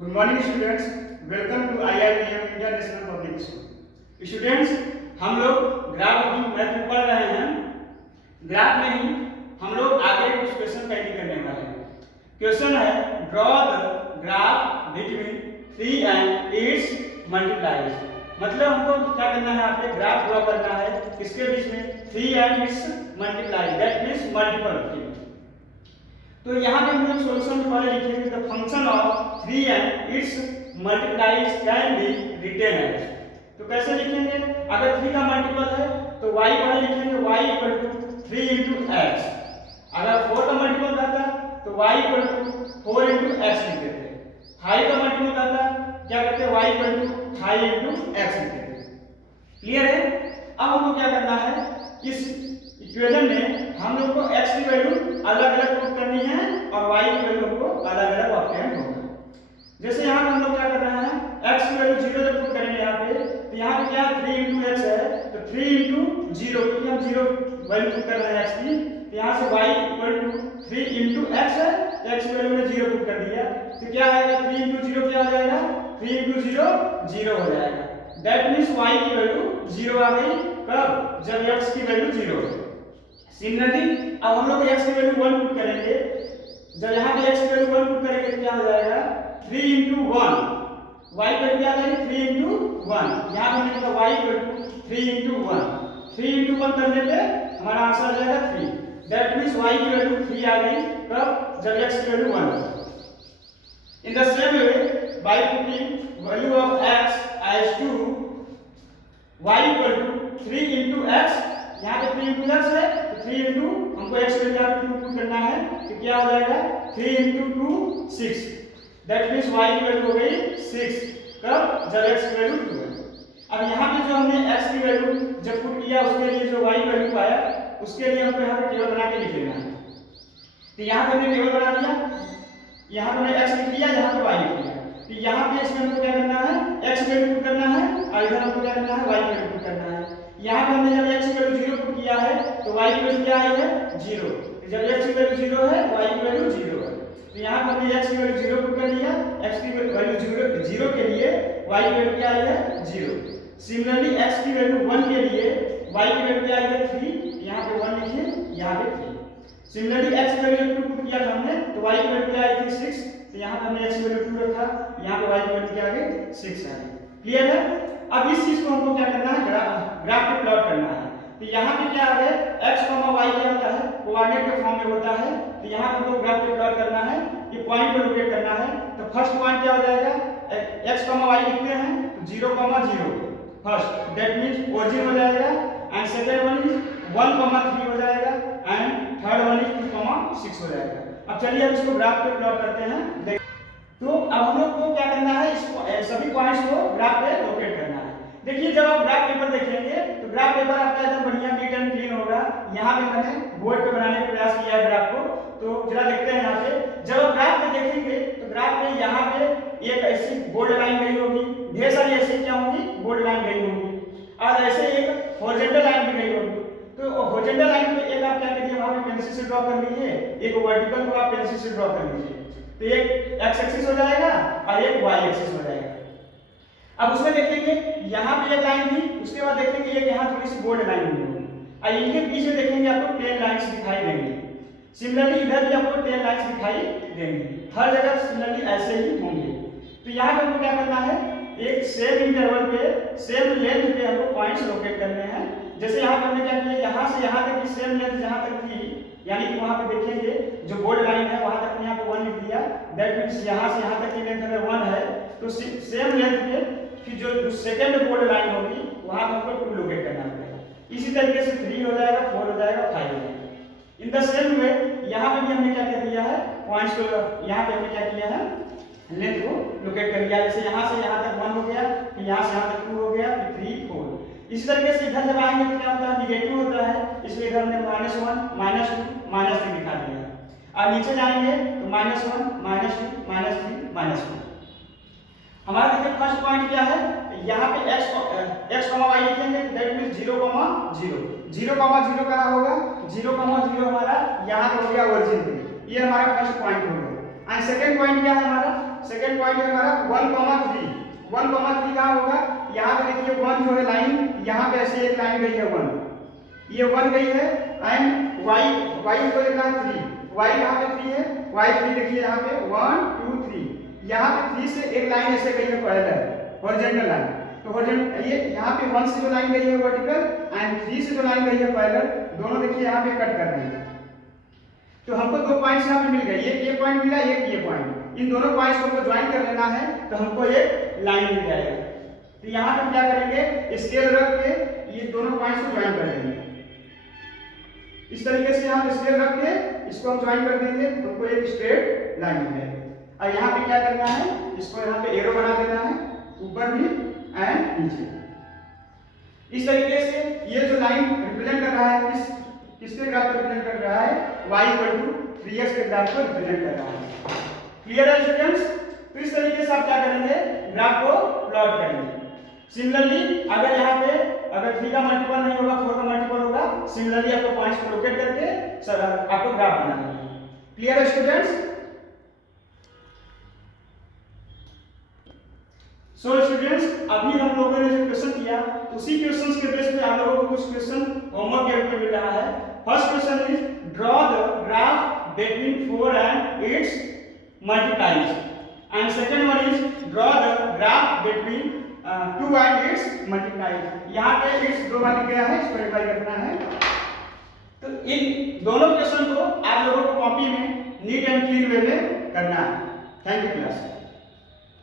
Good morning students, welcome to IITM international public school. Students, हम लोग graph की math में पढ़ रहे हैं। ग्राफ में ही हम लोग आगे कुछ क्वेश्चन पेंडिंग करने वाले हैं। क्वेश्चन है draw the graph between 3 and its multiplies. मतलब हमको क्या करना है, यहाँ पे ग्राफ ड्रॉ करना है किसके बीच में, 3 and its multiplies, that means multiple. तो यहाँ पे हम लोग सॉल्यूशन पहले लिखेंगे the function of 3 and its multiplies can be written as. तो कैसे लिखेंगे, अगर 3 का मल्टीपल है तो y पहले लिखेंगे y equal to 3 into x. अगर 4 का मल्टीपल रहता तो y equal to 4 into x लिख देते। 5 का मल्टीपल रहता क्या करते, y equal to 5 into x लिख देते। क्लियर है। अब हमको क्या करना है, इस इक्वेशन में हम लोग को x की वैल्यू अलग अलग पुट करनी है और y की वैल्यू हमको अलग अलग ऑप्शन होगा। जैसे यहाँ पे हम लोग क्या कर रहे हैं, x की वैल्यू 0 जब पुट करेंगे यहाँ पे, तो यहाँ पे क्या 3 इंटू एक्स है, तो 3 इंटू 0, क्योंकि हम 0 वैल्यू पुट कर रहे हैं x की, तो यहाँ से y equal to 3 into x है, x की वैल्यू में 0 पुट कर दिया, तो क्या आएगा 3 इंटू 0 क्या हो जाएगा, 3 इंटू 0 0 हो जाएगा। दैट मीन्स y की वैल्यू 0 आ गई। कब, जब x की वैल्यू 0 है। सिमिलरली अब हम लोग x की वैल्यू 1 पुट करेंगे। जब यहाँ पे x की वैल्यू 1 पुट करेंगे तो क्या हो जाएगा, 3 इंटू 1, y की वैल्यू क्या आ जाएगी 3 इंटू 1। यहाँ पे हमने लिखा y equal to 3 into 1, 3 into 1 करने पे हमारा आंसर आ जाएगा 3। दैट मीन्स y की वैल्यू 3 आ गई। कब, जब x की वैल्यू 1 है। In the same way by putting value of x as 2, y equal to 3 into x, यहाँ पे 3 इंटू एक्स है तो 3 इंटू हमको एक्स की वैल्यू पुट करना है, तो क्या हो जाएगा 3 इंटू 2 6। दैट मीन्स y की वैल्यू हो गई 6। कब, जब x की वैल्यू 2 है। अब यहाँ पे जो हमने x की वैल्यू जब पुट किया उसके लिए जो y की वैल्यू पाया, उसके लिए हमको यहाँ पे टेबल बना के लिख लेना है। तो यहाँ पे हमने टेबल बना दिया, यहाँ पे हमने x लिख लिया, यहाँ पे y लिख लिया। तो यहाँ पे इसमें हमको क्या करना है, x की वैल्यू पुट करना है और इधर हमको क्या करना है, y की वैल्यू पुट करना है। यहाँ पे हमने जब x की वैल्यू 0 पुट किया है तो y की वैल्यू क्या आई है 0। जब x की वैल्यू 0 है y की वैल्यू 0 है। तो यहाँ पे हमने x की वैल्यू 0 पुट कर लिया, x की वैल्यू 0 के लिए y की वैल्यू क्या आई है 0। सिमिलरली x की वैल्यू 1 के लिए y की वैल्यू क्या आई है 3, यहाँ पे 1 लिखिए, यहाँ पे 3। सिमिलरली x की वैल्यू 2 पुट किया था हमने, तो y की वैल्यू क्या आई थी 6, तो यहाँ पे हमने x की वैल्यू 2 रखा, यहाँ पे y की वैल्यू क्या आ गई 6 आ गई। क्लियर है। अब इस चीज को हमको क्या करना है, ग्राफ पे प्लॉट करना है। तो यहाँ पे क्या है, x, y क्या होता है, कोऑर्डिनेट के फॉर्म में होता है। तो यहाँ पे हमको ग्राफ पे प्लॉट करना है, ये पॉइंट को लोकेट करना है। तो फर्स्ट पॉइंट क्या हो जाएगा, x, y लिखते हैं तो 0, 0 फर्स्ट, दैट मींस ओरिजिन हो जाएगा। एंड सेकंड वन इज 1, 3 हो जाएगा एंड थर्ड वन इज 2, 6 हो जाएगा। अब चलिए हम इसको ग्राफ पे प्लॉट करते हैं। तो अब हम लोग को क्या करना है, इस सभी पॉइंट्स को ग्राफ पे लोकेट करना है। देखिए जब आप ग्राफ पेपर देखेंगे तो ग्राफ पेपर आपका एकदम बढ़िया नीट एंड क्लीन होगा। यहाँ पे मैंने बोर्ड पे बनाने का प्रयास किया है ग्राफ को, तो जरा देखते हैं। यहाँ पे जब आप ग्राफ पे देखेंगे तो ग्राफ पे यहाँ पे एक ऐसी बोल्ड लाइन गई होगी, ढेर सारी ऐसी क्या होंगी, बोल्ड लाइन गई होगी, और ऐसे एक हॉरिजॉन्टल लाइन भी गई होगी। तो हॉरिजॉन्टल लाइन पे एक आप क्या करिए, वहाँ पे पेंसिल से ड्रॉ कर लीजिए, एक वर्टिकल को आप पेंसिल से ड्रॉ कर लीजिए। तो एक x एक्सिस हो जाएगा और एक y एक्सिस हो जाएगा। अब उसमें देखेंगे यहाँ पे एक लाइन थी, उसके बाद देखेंगे एक यहाँ थोड़ी सी बोल्ड लाइन होगी, और इनके बीच में देखेंगे आपको 10 लाइंस दिखाई देंगी। सिमिलरली इधर भी आपको 10 लाइंस दिखाई देंगी, हर जगह सिमिलरली ऐसे ही होंगे। तो यहाँ पे हमको क्या करना है, एक सेम इंटरवल पे, सेम लेंथ पे हमको पॉइंट्स लोकेट करने हैं। जैसे यहाँ पे हमने क्या किया, यहाँ से यहाँ तक की सेम लेंथ जहाँ तक थी, यानी कि वहाँ पे देखेंगे जो बोल्ड लाइन है वहाँ तक यहाँ पे 1 लिख दिया। दैट मींस यहाँ से यहाँ तक की लेंथ अगर 1 है तो सेम लेंथ पे फिर जो सेकंड बोल्ड लाइन होगी वहाँ पे हमको 2 लोकेट करना पड़ेगा। इसी तरीके से 3 हो जाएगा, 4 हो जाएगा, 5 हो जाएगा। इन द सेम वे यहाँ पे भी हमने क्या कर दिया है, पॉइंट्स को यहाँ पे हमने क्या किया है, लेंथ को लोकेट कर लिया। जैसे यहाँ से यहाँ तक 1 हो गया, फिर यहाँ से यहाँ तक 2 हो गया, फिर 3, 4। इसी तरीके से इधर जब आएंगे तो क्या होता है, निगेटिव होता है, इसलिए इधर हमने -1, -2, -3 दिखा दिया। और नीचे जाएंगे तो -1, -2, -3, -1। हमारा देखिए फर्स्ट पॉइंट क्या है, यहाँ पे x, y लिखेंगे, दैट मींस 0, 0। 0, 0 कहाँ होगा, 0, 0 हमारा यहाँ पे हो गया ओरिजिन पे, ये हमारा फर्स्ट पॉइंट हो गया। एंड सेकंड पॉइंट क्या है हमारा, सेकंड पॉइंट है हमारा 1,3। 1,3 कहाँ होगा? यहाँ पे देखिए 1 जो है लाइन, यहाँ पे ऐसे एक लाइन गई है 1, ये 1 गई है एंड y को लिखना है 3, y यहाँ पे 3 है, y3 देखिए यहाँ पे 1 2 3, यहाँ पे 3 से एक लाइन ऐसे गई है पैरेलल हॉरिजॉन्टल लाइन। तो हॉरिजॉन्टल ये यहाँ पे 1 से जो लाइन गई है वर्टिकल एंड 3 से जो लाइन गई है पैरेलल, दोनों देखिए यहाँ पे कट कर रहे हैं। तो हमको दो पॉइंट्स यहाँ पे मिल गए, एक ये पॉइंट मिला, एक ये पॉइंट। इन दोनों पॉइंट्स को हमको ज्वाइन कर लेना है तो हमको एक लाइन मिल जाएगा। तो यहाँ पे क्या करेंगे, स्केल रख के ये दोनों पॉइंट्स को ज्वाइन कर देंगे। इस तरीके से यहाँ पे स्केल रख के इसको हम ज्वाइन कर देंगे तो हमको एक स्ट्रेट लाइन मिल जाएगी। और यहाँ पे क्या करना है, इसको यहाँ पे एरो बना देना है, ऊपर भी एंड नीचे। इस तरीके से ये जो लाइन रिप्रेजेंट कर रहा है किसके ग्राफ को रिप्रेजेंट कर रहा है, y = 3x के ग्राफ को रिप्रेजेंट कर रहा है। क्लियर है स्टूडेंट्स? तो इस तरीके से आप क्या करेंगे, ग्राफ को प्लॉट करेंगे। सिमिलरली अगर यहाँ पे अगर 3 का मल्टीपल नहीं होगा 4 का मल्टीपल होगा, सिमिलरली आपको पॉइंट्स को लोकेट करके आपको ग्राफ बनाना है। क्लियर है स्टूडेंट्स? सो स्टूडेंट्स, अभी हम लोगों ने जो क्वेश्चन किया उसी क्वेश्चंस के बेस पे आप लोगों को कुछ क्वेश्चन होमवर्क के रूप में मिल रहा है। First question is draw the graph between 4 and its multiplies and second one is draw the graph between 2 and its multiplies. यहाँ पे इट्स दो बार लिख गया है, इसको रिप्लाई करना है। तो इन दोनों क्वेश्चन को आप लोगों को कॉपी में नीट एंड क्लीन वे में करना है। Thank you class.